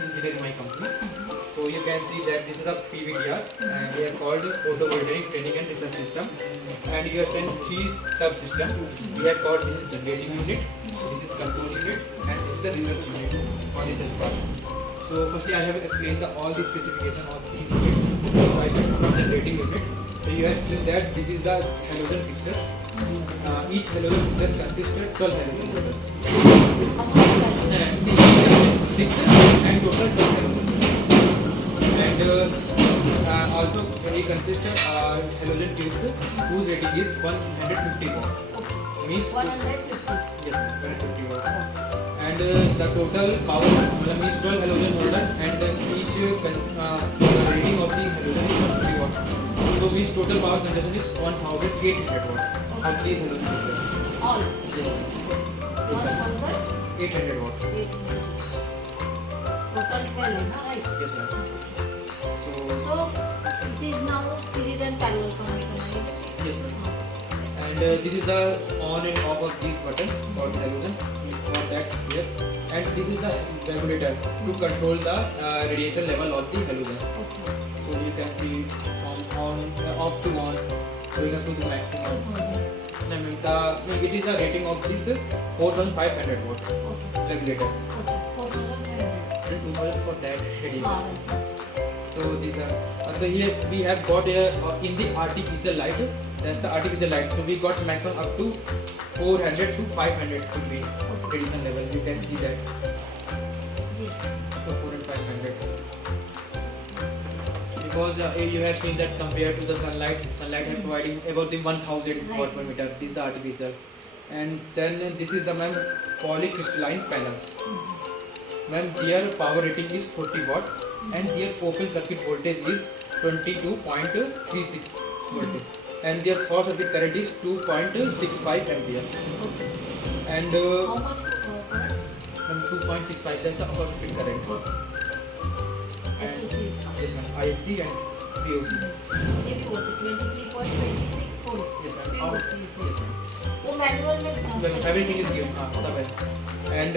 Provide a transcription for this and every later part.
Engineering, my company. So you can see that this is a PVDR, and we have called photovoltaic training and research system. And you have seen 3 subsystems. We have called this is generating unit, this is control unit, and this is the research unit or research part. So firstly, I have explained all the specification of these units. So I start from generating unit. So you have seen that this is the halogen fixtures. Each halogen fixture consists of 12 halogen motors. The each consists 6 and total 12 halogen motors. And also it consists of halogen tubes whose rating is 150 watt. Means 150. yes, 150 watt. And the total power means 12 halogen motors, and each rating of the halogen is 150 watt. So means total power consumption is 1800 watt of these halogen fixtures. All. Yes. 800 watt. 1,800. Total 12 है ना, right? Yes, ma'am. So So it is now series and parallel combination. yes, ma'am. And this is the on and off of these buttons for the halogen. For that here. And this is the regulator to control the radiation level of the halogen. Okay. So you can see from on off to on, going up to the maximum. It is a rating of this 4500 watt regulator. Okay. 4,500. And 2000 for that heading. Ah, So these are so here we have got in the artificial light. That's the artificial light. So we got maximum up to 400 to 500 degree radiation level. You can see that. yes. So 4 and 500. Because you have seen that compared to the sunlight is providing about the 1000 watt per meter. This is the artificial. And then this is the polycrystalline panels. When their power rating is 40 watt and their open circuit voltage is 22.36 voltage and their short circuit current is 2.65 ampere. And How much current? 2.65, that's the short circuit current. SOC is now. Yes, ma'am. ISC and POC. APOC 23.26 volt. Yes, ma'am. POC is Yes, there. ma'am. वो manual में Everything is given. सब है. And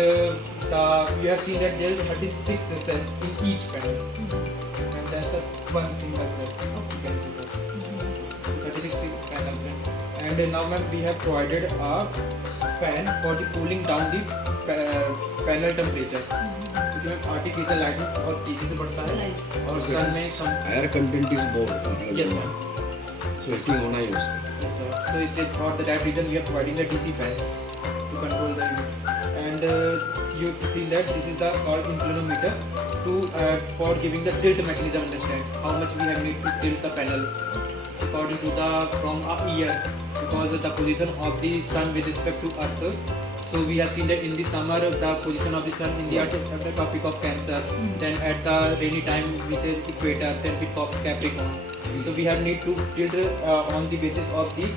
you have seen that there is 36 cells in each panel. And that's the one single cell. You can see that. 36 panels. And now ma'am, we have provided a fan for the cooling down the panel temperature. क्योंकि ma'am artificial lighting बहुत तेजी से बढ़ता है और सन में कम. Air content is more. Yes, ma'am. So heating होना ही उसका. Yes, sir. So instead for that reason we are providing the DC fans to control the unit. And you see that this is the called inclinometer to for giving the tilt mechanism. Understand how much we have need to tilt the panel according to the from a year, because the position of the sun with respect to earth. So we have seen that in the summer the position of the sun in the earth at the topic of Cancer, then at the rainy time we say equator, then peak of Capricorn. So we have need to tilt on the basis of the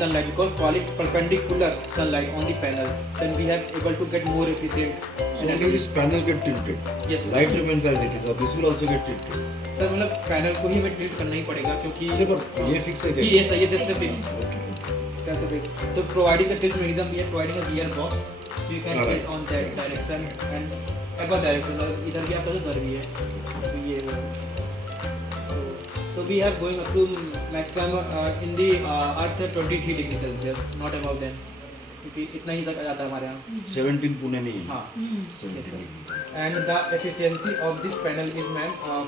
sunlight, because falling perpendicular sunlight on the panel, then we have able to get more efficient. So only this panel get tilted. Yes, sir. Light remains as it is. Or this will also get tilted. Sir मतलब panel को ही हमें tilt करना ही पड़ेगा क्योंकि ये पर ये fix है क्या? ये सही है, that's the fix. Okay. That's the fix. So providing the tilt mechanism, we are providing a gear box, so you can Alright. tilt on that direction and above direction. और इधर भी आपका तो उधर भी है. तो ये so we have going up to maximum in the earth 23 degree Celsius, not above then. क्योंकि इतना ही तक आ जाता है हमारे यहाँ. 17 पुणे नहीं है. हाँ. Yes, 17. sir. And the efficiency of this panel is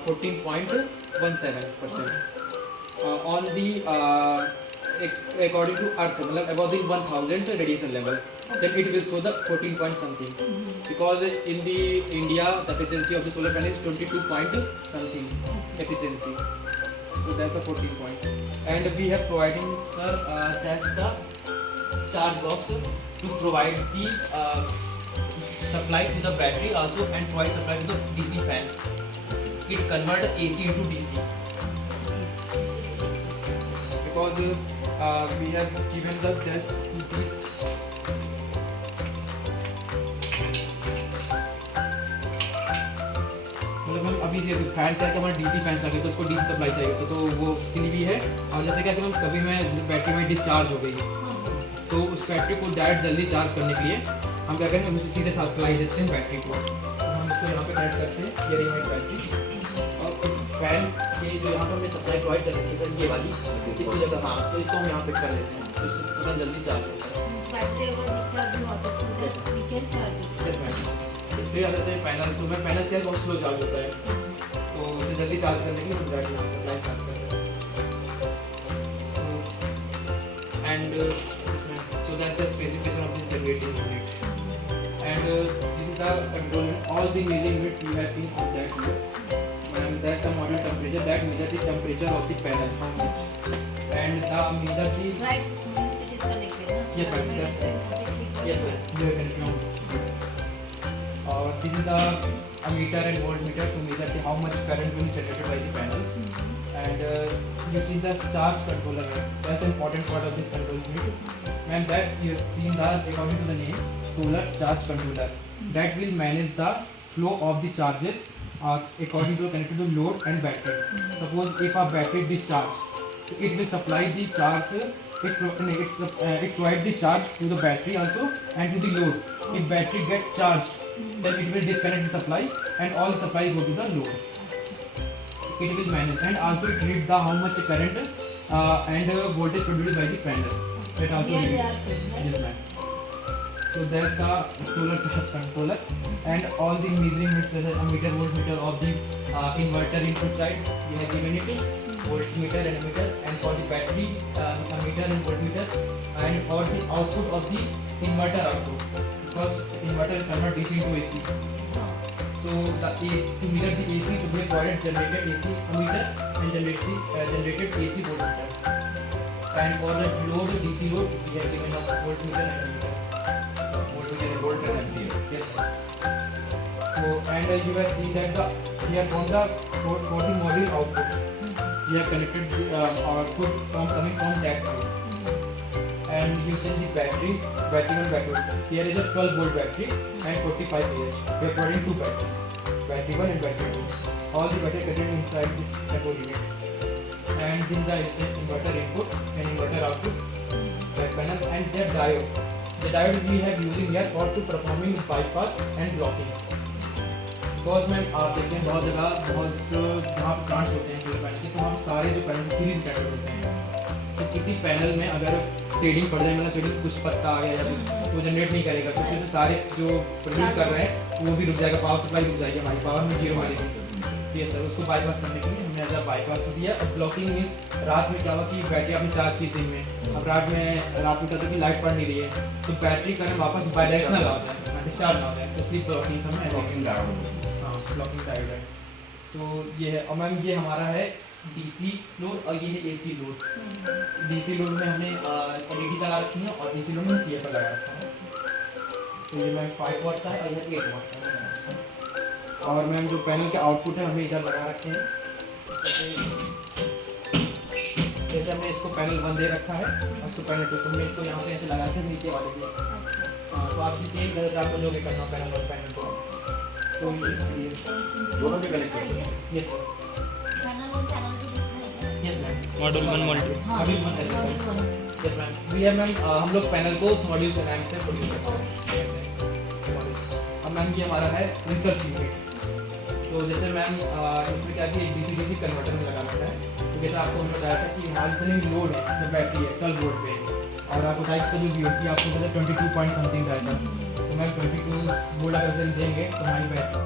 14.17%. On the according to Earth, मतलब above the 1000 radiation level, then it will show the 14 point something. Because in the India, the efficiency of the solar panel is 22 point something efficiency. So that's the 14 point. And we have providing, sir, that's the charge box to provide the supply to the battery also, and provide supply to the DC fans. It convert AC into DC. Because we have given the test to this. मतलब हम अभी ये fan क्या हमारे DC fans लगे तो उसको DC supply चाहिए तो वो उसके लिए भी है. और जैसे क्या कि कभी मैं बैटरी में डिस्चार्ज हो गई तो उस बैटरी को डायरेक्ट जल्दी चार्ज करने के लिए हम क्या करेंगे, हम उसे सीधे सप्लाई देते हैं बैटरी को. हम इसको यहाँ पे कनेक्ट करते हैं, ये रही हमारी बैटरी। और इस फैन के जो यहाँ पर हमें सप्लाई प्रोवाइड करेंगे सर, ये वाली इसकी जगह, हाँ, तो इसको हम यहाँ पे कर देते हैं, तो इससे तुरंत जल्दी चार्ज होता है। बैटरी अगर डिस्चार्ज हुआ तो we can charge it. Yes ma'am. इससे अगर जैसे पैनल, तो मैं पैनल क्या बहुत स्लो चार्ज होता है, तो इसे जल्दी चार्ज करने के लिए हम बैटरी सप्लाई स्टार्ट करते हैं। And so that's the specification of this generating unit. And this is the control unit. All the measuring unit you have seen on that unit. And that's the module temperature that measure the temperature of the panel, how much. And the measure the Right, means it is connected, no? Yes, ma'am, yes. yes ma'am, you are connected. This is the ammeter and voltmeter to measure the how much current will be generated by the panels. And you see the charge controller. That's the important part of this control unit. And that's you have seen the, according to the name, solar charge controller. That will manage the flow of the charges according to connected to load and battery. Suppose if a battery discharge, it will supply the charge. It provides the charge to the battery also and to the load. If battery gets charged, then it will disconnect the supply and all the supply go to the load. It will manage and also it read the how much current and voltage produced by the panel. That also Here read. they are saying, right? Yes, ma'am. So there's the solar charge controller and all the measuring units, such as ammeter, voltmeter of the inverter input side. We have given it voltmeter and ammeter, and for the battery ammeter and voltmeter, and for the output of the inverter output, because inverter is convert DC into AC. So the AC, to measure the AC, to be provided generated AC ammeter and generated AC voltmeter. And for the load, DC load, we have given us voltmeter and ammeter. Voltmeter and volt and ampere. Yes. So and you have seen that the here from the for the module output, we have connected the output from coming from that side. And you see the battery 1, battery 2. Here is a 12 volt battery and 45 Ah. We are providing two batteries, battery 1 and battery 2. All the battery contained inside this control unit. And this is the inverter input and inverter output, back panel, and their diode. The diode we have using here for to performing bypass and blocking. Because ma'am आप देखते हैं बहुत जगह जहाँ पर plants होते हैं solar panel के, तो वहाँ पर सारे जो पैनल सीरीज कनेक्टेड होते हैं। तो किसी पैनल में अगर शेडिंग पड़ जाए, मतलब शेडिंग कुछ पत्ता आ गया या कुछ, वो जनरेट नहीं करेगा, तो उसमें से सारे जो प्रोड्यूस कर रहे हैं वो भी रुक जाएगा, पावर सप्लाई रुक जाएगी, हमारी पावर में जीरो मारेगी। ये सर उसको बाईपास करने के लिए हमने ऐसा बाईपास दिया। अब ब्लॉकिंग मीन्स रात में क्या हुआ कि बैटरी आपने चार्ज की दिन में, अब रात में उठा कि लाइट पड़ नहीं रही है, तो बैटरी करंट वापस बायडायरेक्शनल आ जाए, डिस्चार्ज ना हो जाए, तो इसलिए ब्लॉकिंग हमें ब्लॉकिंग डायोड। हाँ, ब्लॉकिंग डायोड है। तो ये है। और मैम ये हमारा है डीसी लोड और ये है एसी लोड। डीसी लोड में हमने एलईडी लगा रखी है और एसी लोड में सीएफएल लगा रखा है। तो ये मैम 5 वाट का है और ये 8 वाट का है। और मैम जो पैनल के आउटपुट है हमें इधर लगा रखे हैं। जैसे हमने इसको पैनल 1 दे रखा है और इसको पैनल 2, तुमने इसको यहाँ पे ऐसे लगा रखे हैं नीचे वाले भी। हाँ, तो आप इसे चेंज करके आपको जो भी करना पैनल 1 पैनल 2, तो ये दोनों भी कनेक्ट कर सकते हैं। यस Channel 1, channel 2 दिखा है। Yes ma'am. मॉड्यूल 1 मॉड्यूल 2 अभी मन है यस मैम। वी है मैम, हम लोग पैनल को मॉड्यूल के नाम से प्रोड्यूस करते हैं। अब मैम ये हमारा है रिसर्च यूनिट। तो जैसे मैम इसमें क्या कि डीसी कन्वर्टर में लगाना होता है। तो जैसे आपको हमने बताया था कि हमारी जितनी लोड है जो बैटरी है 12 वोल्ट पे, और आपको बताया इसका जो वीओसी आपको 22 पॉइंट समथिंग रहता है। तो मैम 22 वोल्ट अगर से देंगे तो हमारी बैटरी